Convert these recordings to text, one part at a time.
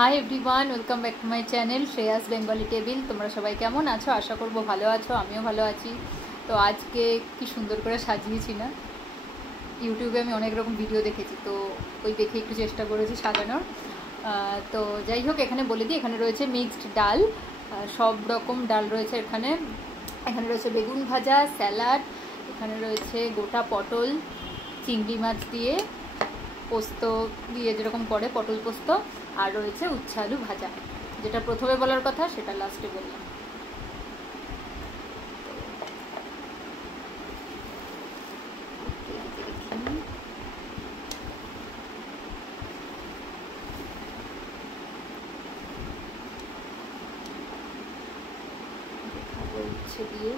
Hi everyone, welcome back to my channel Shreyas Bengali table. তোমরা সবাই কেমন আছো? আশা করবো ভালো আছো, আমিও ভালো আছি। তো আজকে কি সুন্দর করে সাজিয়েছি না, ইউটিউবে আমি অনেক রকম ভিডিও দেখেছি, তো ওই দেখে একটু চেষ্টা করেছি সাজানোর। তো যাই হোক, এখানে বলে দিই, এখানে রয়েছে মিক্সড ডাল, সব রকম ডাল রয়েছে এখানে। এখানে রয়েছে বেগুন ভাজা, স্যালাড, এখানে রয়েছে গোটা পটল, চিংড়ি মাছ দিয়ে পোস্ত দিয়ে যেরকম করে পটল পোস্ত, আর রয়েছে উচ্ছে আলু ভাজা। যেটা প্রথমে বলার কথা সেটা লাস্টে বললাম। উচ্ছে দিয়ে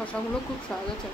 শসাগুলো খুব স্বাদ আছে।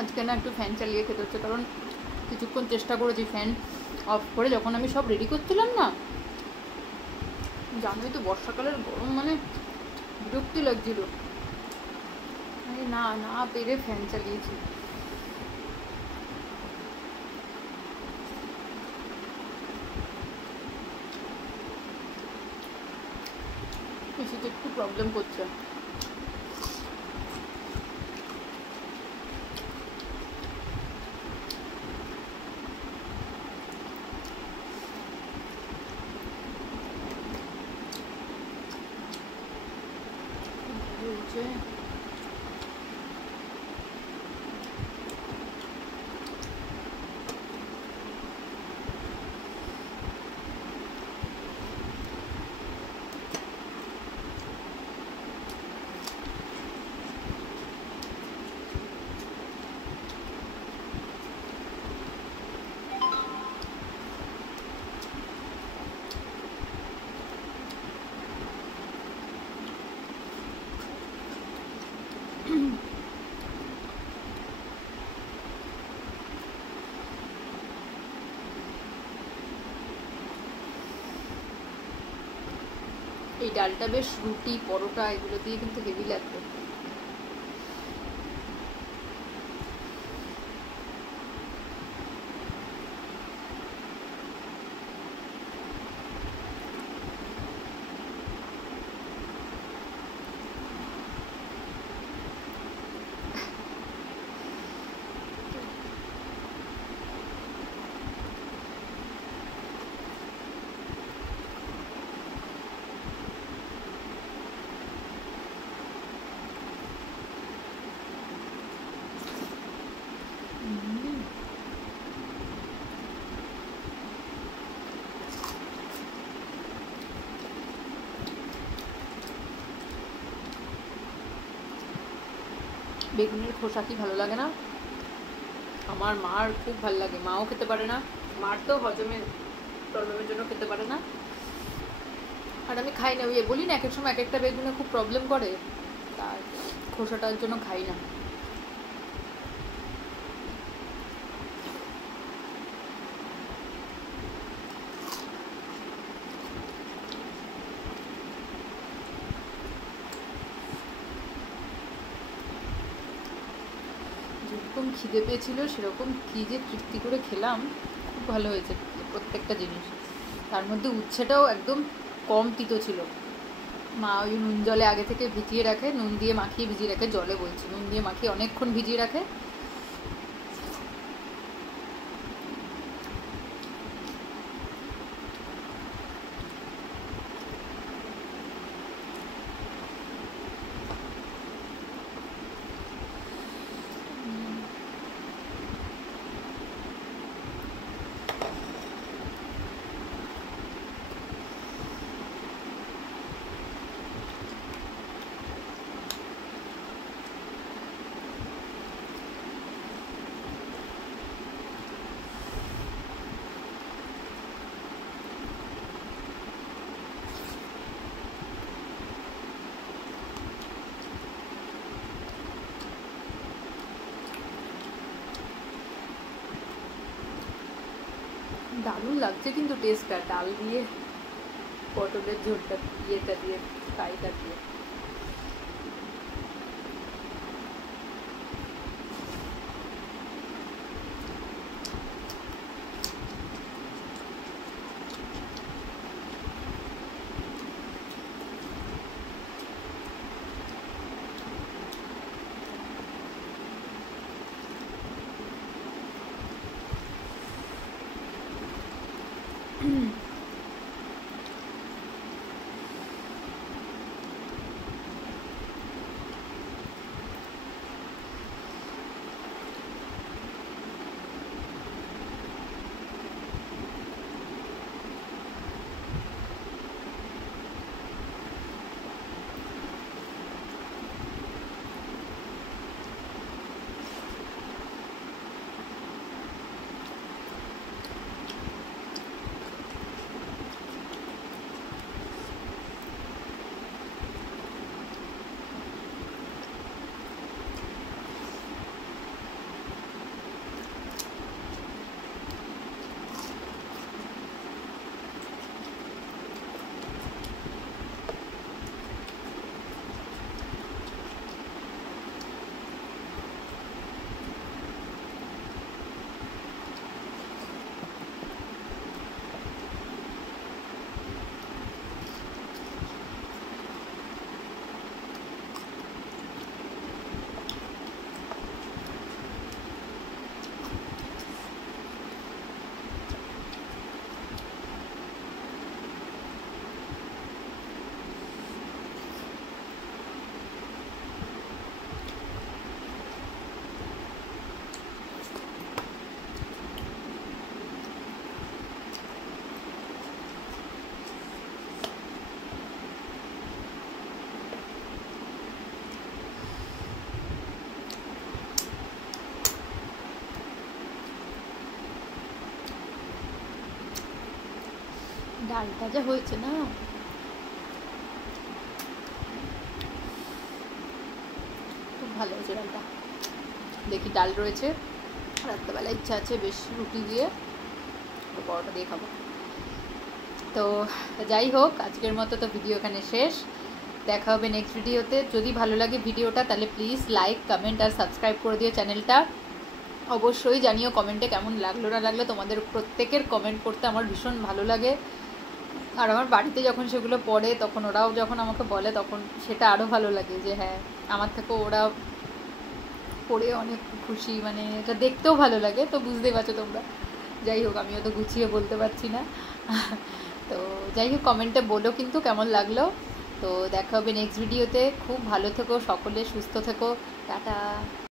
আজকে না একটু ফ্যান চালিয়ে খেতে হচ্ছে, কারণ কিছুক্ষণ চেষ্টা করেছি ফ্যান অফ করে, যখন আমি সব রেডি করছিলাম না, জানোই তো বর্ষাকালের গরম মানে বিরক্তি লাগছিল, না না পেরে ফ্যান চালিয়েছি। এসিতে একটু প্রবলেম করছে। এই ডালটা বেশ রুটি পরোটা এগুলো দিয়ে কিন্তু হেভি লাগবে। বেগুনের খোসা কি ভালো লাগে না? আমার মার খুব ভালো লাগে, মাও খেতে পারে না, মার তো হজমের প্রবলেমের জন্য খেতে পারে না, আর আমি খাই না। ওই বলি না এক এক সময় এক একটা বেগুনে খুব প্রবলেম করে, তার খোসাটার জন্য খাই না। যেরকম খিদে পেয়েছিল সেরকম কী যে তৃপ্তি করে খেলাম, খুব ভালো হয়েছে প্রত্যেকটা জিনিস। তার মধ্যে উচ্ছেটাও একদম কম তিতো ছিল। মা ওই নুন জলে আগে থেকে ভিজিয়ে রাখে, নুন দিয়ে মাখিয়ে ভিজিয়ে রাখে, জলে বলছি, নুন দিয়ে মাখিয়ে অনেকক্ষণ ভিজিয়ে রাখে। দারুণ লাগছে কিন্তু টেস্টটা, ডাল দিয়ে পটলের ঝোলটা ইয়েটা দিয়ে ফ্রাইটা দিয়ে। ডালটা যা হয়েছে না, খুব ভালো হয়েছে ডালটা। দেখি ডাল রয়েছে, রাত্রেবেলা ইচ্ছা আছে বেশ রুটি দিয়ে পরোটা দিয়ে খাবো। তো যাই হোক, আজকের মতো তো ভিডিও এখানে শেষ। দেখা হবে নেক্সট ভিডিওতে। যদি ভালো লাগে ভিডিওটা তাহলে প্লিজ লাইক, কমেন্ট আর সাবস্ক্রাইব করে দিও চ্যানেলটা। অবশ্যই জানিও কমেন্টে কেমন লাগলো না লাগলো। তোমাদের প্রত্যেকের কমেন্ট করতে আমার ভীষণ ভালো লাগে। আর আমার বাড়িতে যখন সেগুলো পড়ে, তখন ওরাও যখন আমাকে বলে, তখন সেটা আরও ভালো লাগে যে হ্যাঁ, আমার থেকেও ওরা পড়ে অনেক খুশি, মানে এটা দেখতেও ভালো লাগে। তো বুঝতেই পারছো তোমরা। যাই হোক, আমিও তো গুছিয়ে বলতে পারছি না। তো যাই হোক, কমেন্টে বলো কিন্তু কেমন লাগলো। তো দেখা হবে নেক্সট ভিডিওতে। খুব ভালো থেকো সকলে, সুস্থ থেকো, টাটা।